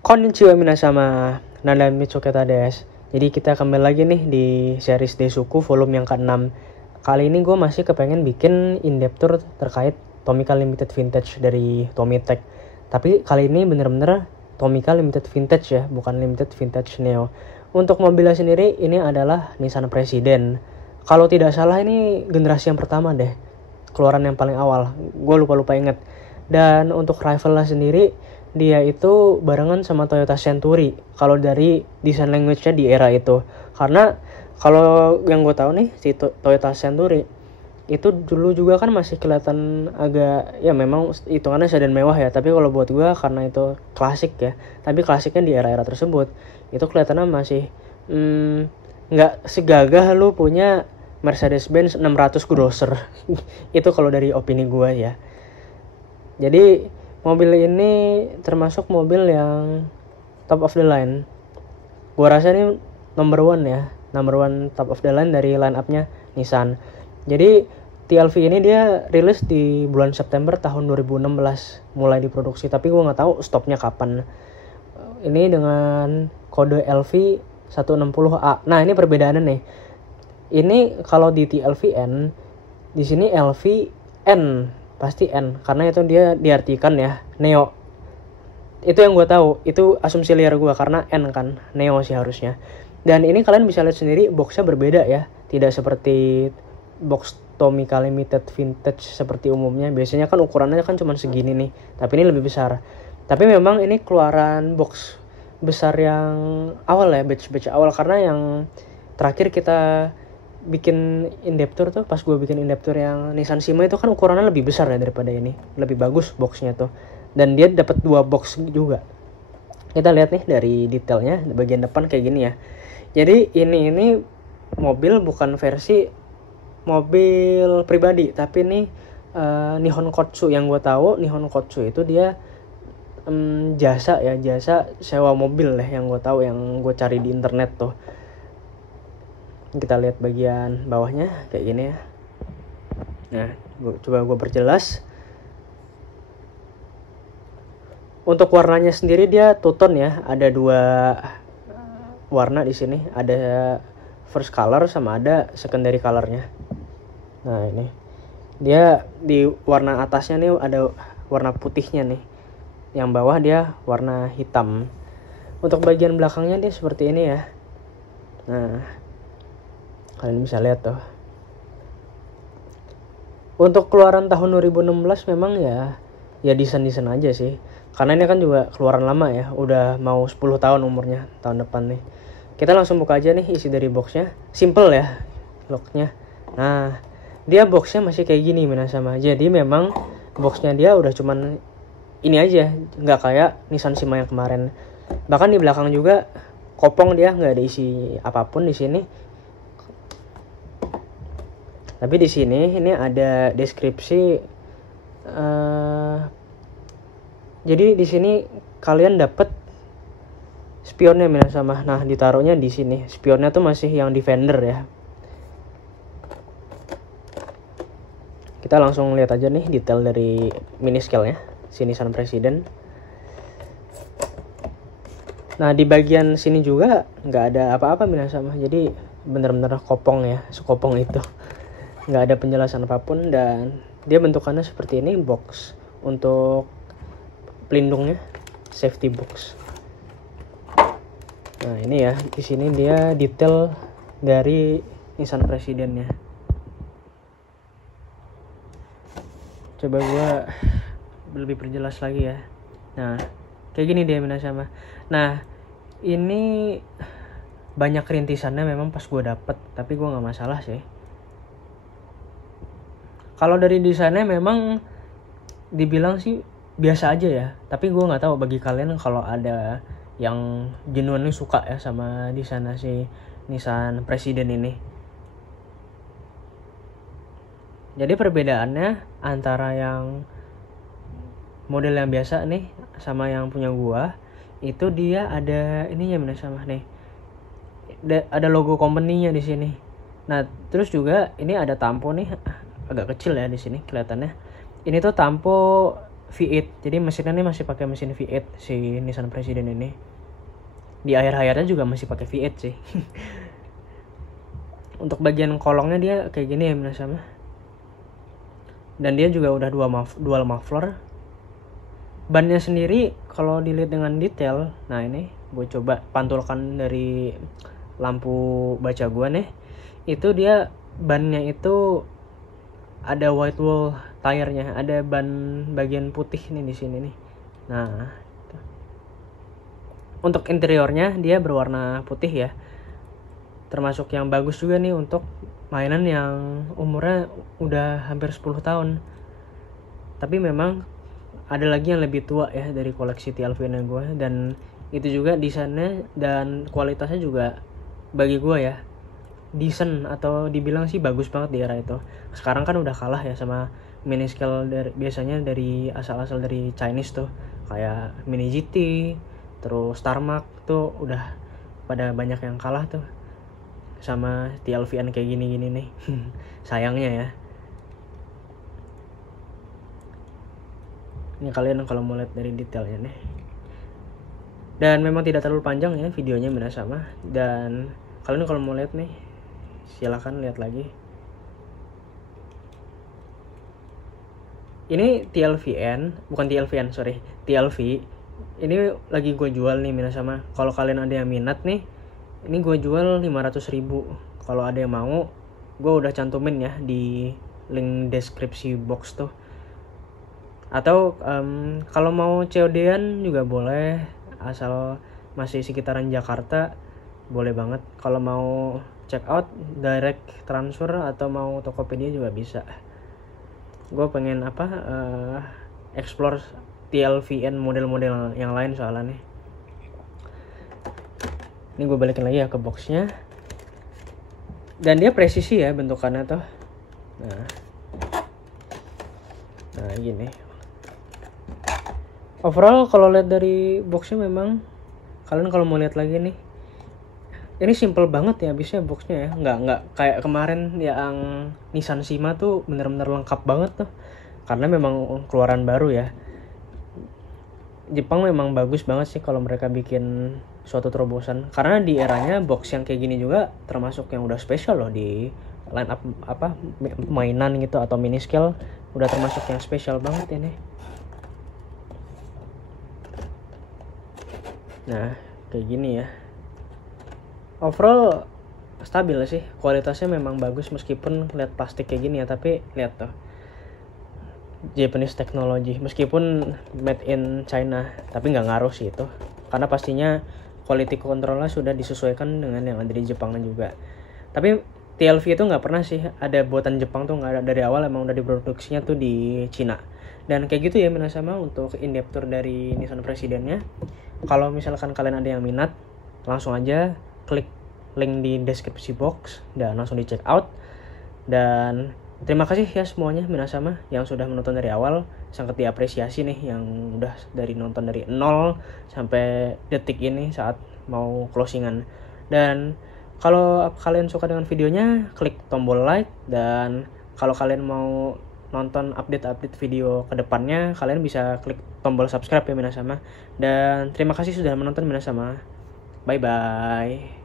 Konnichiwa minasama, Nanda Mitsuketa desu. Jadi kita kembali lagi nih di series Desuku volume yang ke-6. Kali ini gue masih kepengen bikin in-depth tour terkait Tomica Limited Vintage dari Tomitech. Tapi kali ini bener-bener Tomica Limited Vintage ya, bukan Limited Vintage Neo. Untuk mobilnya sendiri ini adalah Nissan Presiden. Kalau tidak salah ini generasi yang pertama deh, keluaran yang paling awal. Gue lupa inget. Dan untuk rivalnya sendiri, dia itu barengan sama Toyota Century kalau dari design language-nya di era itu. Karena kalau yang gue tahu nih, si Toyota Century itu dulu juga kan masih kelihatan agak, ya memang hitungannya sedan mewah ya, tapi kalau buat gue karena itu klasik ya, tapi klasiknya di era-era tersebut itu kelihatannya masih nggak segagah lu punya Mercedes-Benz 600 Grosser. Itu kalau dari opini gue ya. Jadi mobil ini termasuk mobil yang top of the line. Gua rasa ini number one top of the line dari line up-nya Nissan. Jadi TLV ini dia rilis di bulan September tahun 2016 mulai diproduksi, tapi gua nggak tahu stopnya kapan. Ini dengan kode LV 160A. Nah, ini perbedaannya nih. Ini kalau di TLVN, di sini LVN pasti N, karena itu dia diartikan ya Neo. Itu yang gue tahu, itu asumsi liar gue karena N kan, Neo sih harusnya. Dan ini kalian bisa lihat sendiri boxnya berbeda ya, tidak seperti box Tomica Limited Vintage seperti umumnya. Biasanya kan ukurannya kan cuma segini nih, tapi ini lebih besar. Tapi memang ini keluaran box besar yang awal ya, batch awal, karena yang terakhir kita bikin in-depth tour tuh, pas gue bikin in-depth tour yang Nissan Sima itu kan ukurannya lebih besar ya daripada ini, lebih bagus boxnya tuh, dan dia dapat 2 box juga. Kita lihat nih dari detailnya bagian depan kayak gini ya. Jadi ini mobil bukan versi mobil pribadi, tapi ini Nihon Kotsu. Yang gue tahu Nihon Kotsu itu dia jasa sewa mobil lah, yang gue tahu, yang gue cari di internet tuh. Kita lihat bagian bawahnya kayak gini ya. Nah, coba gue perjelas. Untuk warnanya sendiri dia two-tone ya, ada 2 warna di sini, ada first color sama ada secondary colornya. Nah, ini dia di warna atasnya nih ada warna putihnya nih, yang bawah dia warna hitam. Untuk bagian belakangnya dia seperti ini ya. Nah, kalian bisa lihat tuh. Untuk keluaran tahun 2016 memang ya desain aja sih. Karena ini kan juga keluaran lama ya, udah mau 10 tahun umurnya tahun depan nih. Kita langsung buka aja nih isi dari boxnya. Simple ya locknya. Nah, dia boxnya masih kayak gini sama. Jadi memang boxnya dia udah cuman ini aja, nggak kayak Nissan Sima yang kemarin. Bahkan di belakang juga kopong, dia nggak ada isi apapun di sini. Tapi di sini ini ada deskripsi. Jadi di sini kalian dapat spionnya sama. Nah, ditaruhnya di sini. Spionnya tuh masih yang Defender ya. Kita langsung lihat aja nih detail dari mini scale-nya si Nissan Presiden. Nah, di bagian sini juga nggak ada apa-apa sama. Jadi bener-bener kopong ya, sekopong itu. Nggak ada penjelasan apapun, dan dia bentukannya seperti ini, box untuk pelindungnya, safety box. Nah, ini ya, di sini dia detail dari Nissan Presidennya. Coba gua lebih perjelas lagi ya. Nah, kayak gini dia sama. Nah, ini banyak rintisannya memang pas gue dapet, tapi gue nggak masalah sih. Kalau dari desainnya memang dibilang sih biasa aja ya, tapi gue nggak tahu bagi kalian kalau ada yang genuinely suka ya sama desainnya si Nissan Presiden ini. Jadi perbedaannya antara yang model yang biasa nih sama yang punya gua, itu dia ada ininya sama nih. Ada logo company-nya di sini. Nah, terus juga ini ada tampo nih, agak kecil ya di sini kelihatannya. Ini tuh tampo V8. Jadi mesinnya ini masih pakai mesin V8 si Nissan Presiden ini. Di akhir-akhirnya juga masih pakai V8 sih. Untuk bagian kolongnya dia kayak gini ya sama. Dan dia juga udah dual muffler. Bannya sendiri kalau dilihat dengan detail, nah ini gue coba pantulkan dari lampu baca gue nih, itu dia bannya itu ada white wall tire-nya, ada ban bagian putih nih di sini nih. Nah, untuk interiornya dia berwarna putih ya, termasuk yang bagus juga nih untuk mainan yang umurnya udah hampir 10 tahun. Tapi memang ada lagi yang lebih tua ya dari koleksi TLV-nya gue, dan itu juga desainnya dan kualitasnya juga bagi gue ya decent, atau dibilang sih bagus banget di era itu. Sekarang kan udah kalah ya sama mini scale biasanya dari asal-asal dari Chinese tuh, kayak Mini GT, terus Tarmac tuh udah pada banyak yang kalah tuh sama TLV-an kayak gini-gini nih. Sayangnya ya. Ini kalian kalau mau lihat dari detailnya nih. Dan memang tidak terlalu panjang ya videonya sama. Dan kalian kalau mau lihat nih, silahkan lihat lagi. Ini bukan TLV. Ini lagi gue jual nih sama. Kalau kalian ada yang minat nih, ini gue jual 500.000. Kalau ada yang mau, gue udah cantumin ya di link deskripsi box tuh. Atau kalau mau COD-an juga boleh, asal masih sekitaran Jakarta boleh banget. Kalau mau check out direct transfer atau mau Tokopedia juga bisa. Gue pengen explore TLVN model-model yang lain soalnya nih. Ini gue balikin lagi ya ke boxnya. Dan dia presisi ya bentukannya tuh. Nah gini. Overall kalau lihat dari boxnya memang, kalian kalau mau lihat lagi nih, ini simple banget ya habisnya boxnya ya. Nggak kayak kemarin yang Nissan Shima tuh bener-bener lengkap banget tuh, karena memang keluaran baru ya. Jepang memang bagus banget sih kalau mereka bikin suatu terobosan, karena di eranya box yang kayak gini juga termasuk yang udah spesial loh di line up mainan gitu atau mini scale, udah termasuk yang spesial banget ini. Nah kayak gini ya. Overall stabil sih, kualitasnya memang bagus meskipun lihat plastik kayak gini ya. Tapi lihat tuh, Japanese technology, meskipun made in China, tapi nggak ngaruh sih itu, karena pastinya quality controlnya sudah disesuaikan dengan yang ada di Jepang juga. Tapi TLV itu nggak pernah sih ada buatan Jepang tuh, nggak ada. Dari awal emang udah diproduksinya tuh di Cina. Dan kayak gitu ya sama untuk in-depth tour dari Nissan Presidennya. Kalau misalkan kalian ada yang minat, langsung aja klik link di deskripsi box dan langsung di check out. Dan terima kasih ya semuanya sama yang sudah menonton dari awal. Sangat diapresiasi nih yang udah dari nonton dari 0 sampai detik ini saat mau closingan. Dan kalau kalian suka dengan videonya, klik tombol like. Dan kalau kalian mau nonton update video kedepannya, kalian bisa klik tombol subscribe ya sama. Dan terima kasih sudah menonton sama. Bye bye.